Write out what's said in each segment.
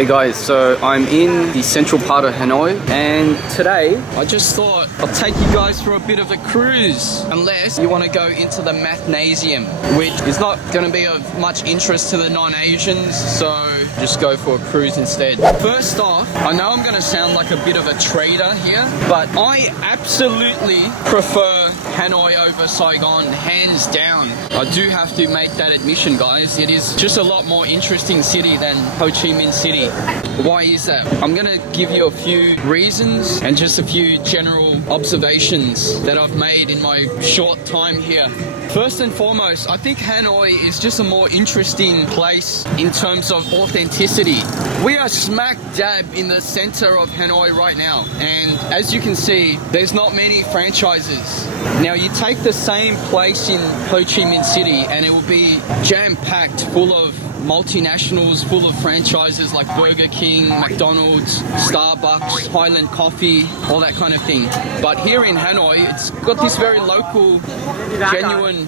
Hey guys, so I'm in the central part of Hanoi, and today I just thought I'll take you guys for a bit of a cruise, unless you want to go into the mathnasium, which is not going to be of much interest to the non-Asians, so just go for a cruise instead. First off, I know I'm going to sound like a bit of a trader here, but I absolutely prefer Hanoi over Saigon, hands down. I do have to make that admission, guys. It is just a lot more interesting city than Ho Chi Minh City. Why is that? I'm gonna give you a few reasons and just a few general observations that I've made in my short time here. First and foremost, I think Hanoi is just a more interesting place in terms of authenticity. We are smack dab in the center of Hanoi right now, and as you can see, there's not many franchises. Now you take the same place in Ho Chi Minh City and it will be jam-packed full of multinationals, full of franchises like Burger King, McDonald's, Starbucks, Highland Coffee, all that kind of thing. But here in Hanoi, it's got this very local, genuine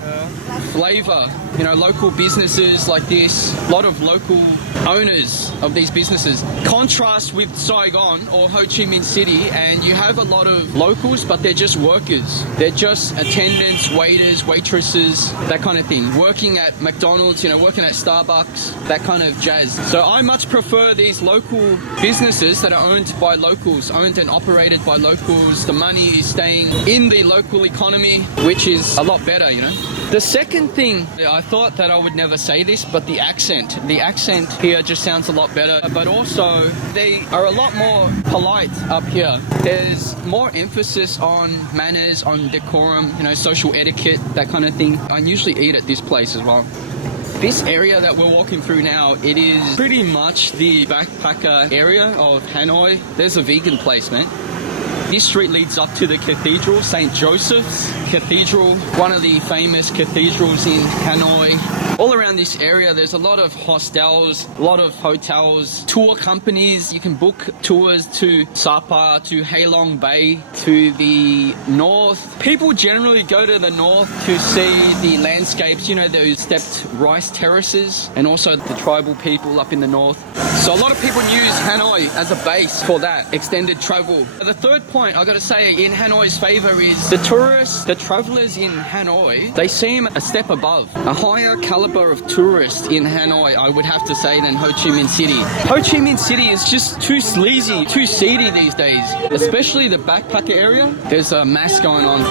flavor. You know, local businesses like this, a lot of local owners of these businesses. Contrast with Saigon or Ho Chi Minh City, and you have a lot of locals, but they're just workers. They're just attendants, waiters, waitresses, that kind of thing. Working at McDonald's, you know, working at Starbucks, that kind of jazz. So I much prefer these local businesses that are owned by locals, owned and operated by locals. The money is staying in the local economy, which is a lot better, you know. The second thing, I thought that I would never say this, but the accent here just sounds a lot better. But also, they are a lot more polite up here. There's more emphasis on manners, on decorum, you know, social etiquette, that kind of thing. I usually eat at this place as well. This area that we're walking through now, it is pretty much the backpacker area of Hanoi. There's a vegan place, man. This street leads up to the cathedral, St. Joseph's Cathedral, one of the famous cathedrals in Hanoi. All around this area, there's a lot of hostels, a lot of hotels, tour companies. You can book tours to Sapa, to Halong Bay, to the north. People generally go to the north to see the landscapes, you know, those stepped rice terraces, and also the tribal people up in the north. So a lot of people use Hanoi as a base for that extended travel. The third point I gotta say in Hanoi's favor is the tourists, the travelers in Hanoi, they seem a step above. A higher caliber of tourists in Hanoi, I would have to say, than Ho Chi Minh City. Ho Chi Minh City is just too sleazy, too seedy these days, especially the backpacker area. There's a mass going on.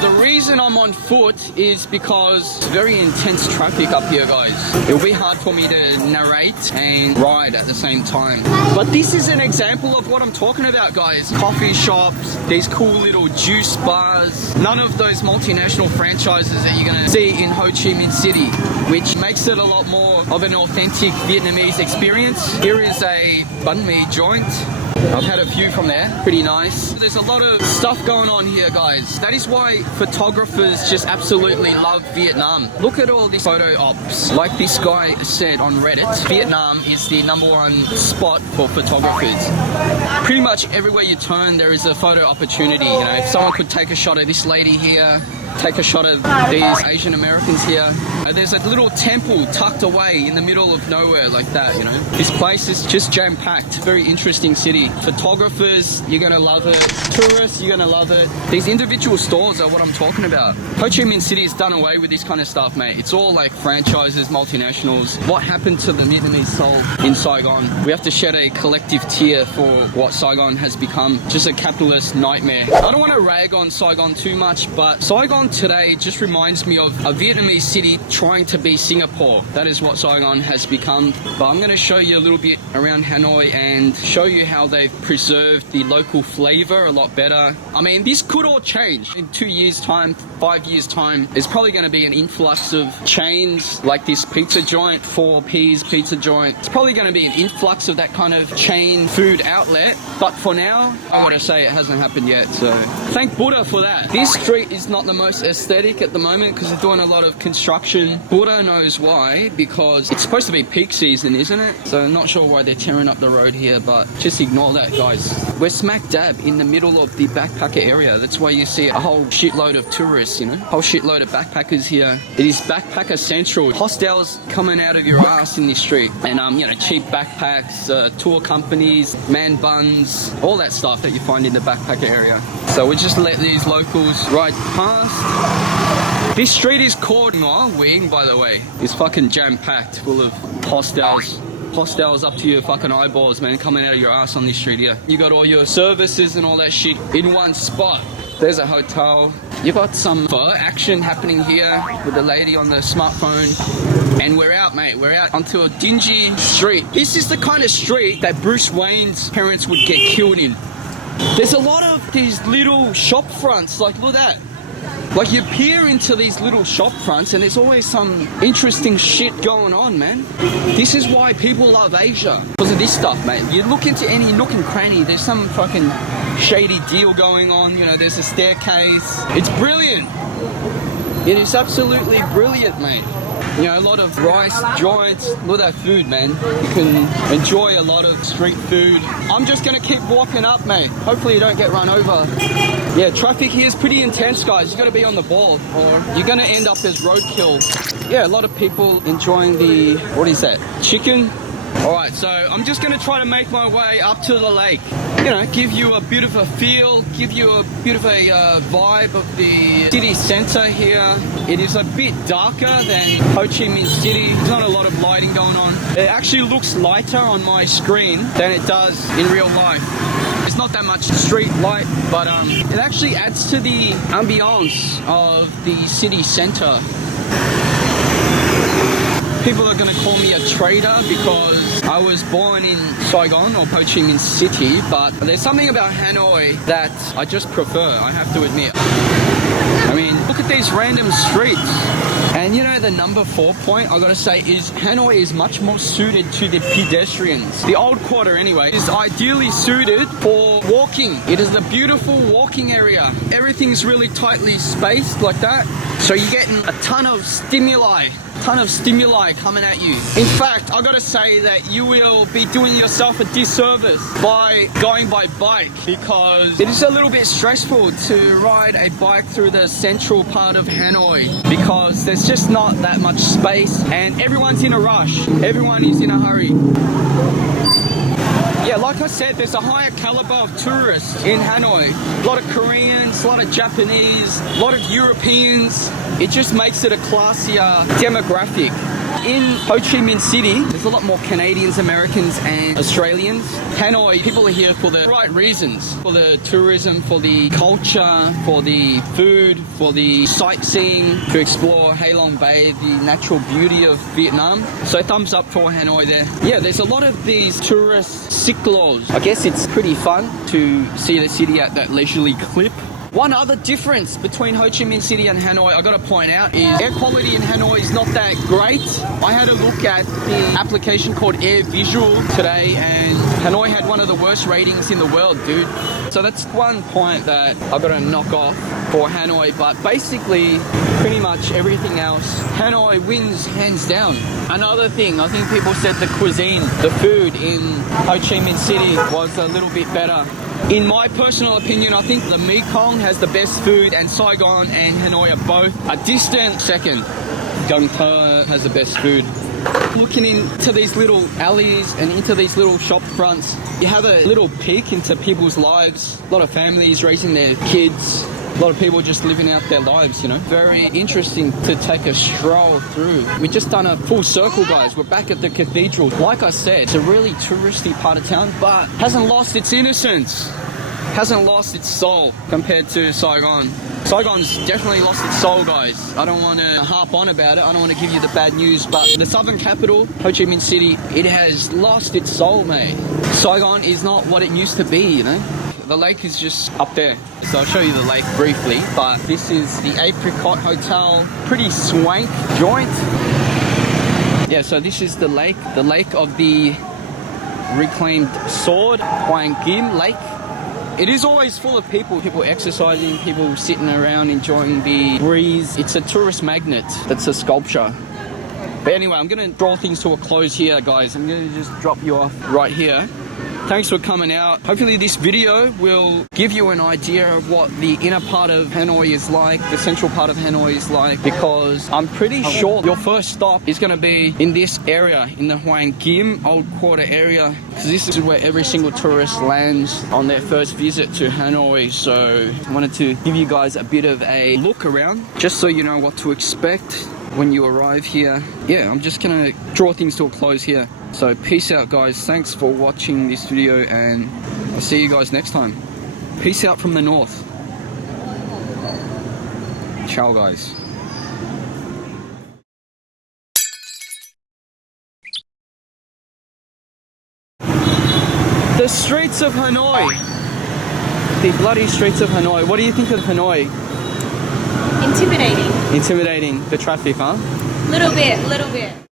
The reason I'm on foot is because it's very intense traffic up here, guys. It'll be hard for me to narrate and ride at the same time. But this is an example of what I'm talking about, guys. Coffee shops, these cool little juice bars. None of those multinational franchises that you're gonna see in Ho Chi Minh City, which makes it a lot more of an authentic Vietnamese experience. Here is a banh mi joint. I've had a few from there, pretty nice. There's a lot of stuff going on here, guys. That is why photographers just absolutely love Vietnam. Look at all these photo ops. Like this guy said on Reddit, Vietnam is the #1 spot for photographers. Pretty much everywhere you turn, there is a photo opportunity. You know, if someone could take a shot of this lady here, take a shot of these Asian Americans here. There's a little temple tucked away in the middle of nowhere like that, you know. This place is just jam-packed. Very interesting city. Photographers, you're gonna love it. Tourists, you're gonna love it. These individual stores are what I'm talking about. Ho Chi Minh City has done away with this kind of stuff, mate. It's all like franchises, multinationals. What happened to the Vietnamese soul in Saigon? We have to shed a collective tear for what Saigon has become. Just a capitalist nightmare. I don't want to rag on Saigon too much, but Saigon today just reminds me of a Vietnamese city trying to be Singapore. That is what Saigon has become. But I'm going to show you a little bit around Hanoi and show you how they've preserved the local flavor a lot better. I mean, this could all change. In 2 years' time, 5 years' time, there's probably going to be an influx of chains like this pizza joint, 4P's pizza joint. It's probably going to be an influx of that kind of chain food outlet. But for now, I got to say it hasn't happened yet. So thank Buddha for that. This street is not the most most aesthetic at the moment because they're doing a lot of construction. Buddha knows why, because it's supposed to be peak season, isn't it? So I'm not sure why they're tearing up the road here, but just ignore that, guys. We're smack dab in the middle of the backpacker area. That's why you see a whole shitload of tourists, you know, whole shitload of backpackers here. It is backpacker central. Hostels coming out of your ass in this street, and you know, cheap backpacks, tour companies, man buns, all that stuff that you find in the backpacker area. So we just let these locals ride past. This street is called Wing, by the way. It's fucking jam-packed full of hostels. Hostels up to your fucking eyeballs, man, coming out of your ass on this street here. You got all your services and all that shit in one spot. There's a hotel. You got some action happening here with the lady on the smartphone. And we're out, mate. We're out onto a dingy street. This is the kind of street that Bruce Wayne's parents would get killed in. There's a lot of these little shop fronts, like look at that. Like you peer into these little shop fronts and there's always some interesting shit going on, man. This is why people love Asia, because of this stuff, mate. You look into any nook and cranny, there's some fucking shady deal going on, you know, there's a staircase. It's brilliant. It is absolutely brilliant, mate. You know, a lot of rice joints. Look at that food, man. You can enjoy a lot of street food. I'm just gonna keep walking up, mate. Hopefully you don't get run over. Yeah, traffic here is pretty intense, guys. You gotta be on the ball or you're gonna end up as roadkill. Yeah, a lot of people enjoying the, what is that, chicken? Alright, so I'm just gonna try to make my way up to the lake. You know, give you a bit of a feel, give you a bit of a vibe of the city center here. It is a bit darker than Ho Chi Minh City. There's not a lot of lighting going on. It actually looks lighter on my screen than it does in real life. It's not that much street light, but it actually adds to the ambiance of the city center. People are going to call me a trader because I was born in Saigon or Ho Chi Minh City, but there's something about Hanoi that I just prefer, I have to admit. I mean, look at these random streets. And you know, the number 4 point I gotta say is Hanoi is much more suited to the pedestrians. The old quarter anyway is ideally suited for walking. It is a beautiful walking area. Everything's really tightly spaced like that. So you're getting a ton of stimuli coming at you. In fact, I gotta say that you will be doing yourself a disservice by going by bike, because it is a little bit stressful to ride a bike through the central part of Hanoi because there's just not that much space and everyone's in a rush. Everyone is in a hurry. Yeah, like I said, there's a higher caliber of tourists in Hanoi. A lot of Koreans, a lot of Japanese, a lot of Europeans. It just makes it a classier demographic. In Ho Chi Minh City, there's a lot more Canadians, Americans, and Australians. Hanoi, people are here for the right reasons. For the tourism, for the culture, for the food, for the sightseeing, to explore Ha Long Bay, the natural beauty of Vietnam. So thumbs up for Hanoi there. Yeah, there's a lot of these tourist cyclos. I guess it's pretty fun to see the city at that leisurely clip. One other difference between Ho Chi Minh City and Hanoi I gotta point out is air quality in Hanoi is not that great. I had a look at the application called Air Visual today and Hanoi had one of the worst ratings in the world, dude. So that's one point that I gotta knock off for Hanoi, but basically pretty much everything else, Hanoi wins hands down. Another thing, I think people said the cuisine, the food in Ho Chi Minh City was a little bit better. In my personal opinion, I think the Mekong has the best food and Saigon and Hanoi are both a distant second. Gang Tha has the best food. Looking into these little alleys and into these little shop fronts, you have a little peek into people's lives. A lot of families raising their kids. A lot of people just living out their lives, you know. Very interesting to take a stroll through. We've just done a full circle, guys. We're back at the cathedral. Like I said, it's a really touristy part of town, but hasn't lost its innocence. Hasn't lost its soul compared to Saigon. Saigon's definitely lost its soul, guys. I don't want to harp on about it. I don't want to give you the bad news, but the southern capital, Ho Chi Minh City, it has lost its soul, mate. Saigon is not what it used to be, you know. The lake is just up there. So I'll show you the lake briefly, but this is the Apricot Hotel. Pretty swank joint. Yeah, so this is the lake of the reclaimed sword, Hoang Kim Lake. It is always full of people exercising, people sitting around enjoying the breeze. It's a tourist magnet. That's a sculpture. But anyway, I'm going to draw things to a close here, guys. I'm going to just drop you off right here. Thanks for coming out. Hopefully this video will give you an idea of what the inner part of Hanoi is like, the central part of Hanoi is like, because I'm pretty sure your first stop is going to be in this area, in the Hoang Kim Old Quarter area, because this is where every single tourist lands on their first visit to Hanoi. So I wanted to give you guys a bit of a look around, just so you know what to expect when you arrive here. Yeah, I'm just gonna draw things to a close here. So peace out, guys. Thanks for watching this video, and I'll see you guys next time. Peace out from the north. Ciao, guys. The streets of Hanoi. The bloody streets of Hanoi. What do you think of Hanoi? Intimidating. Intimidating. The traffic, huh? Little bit.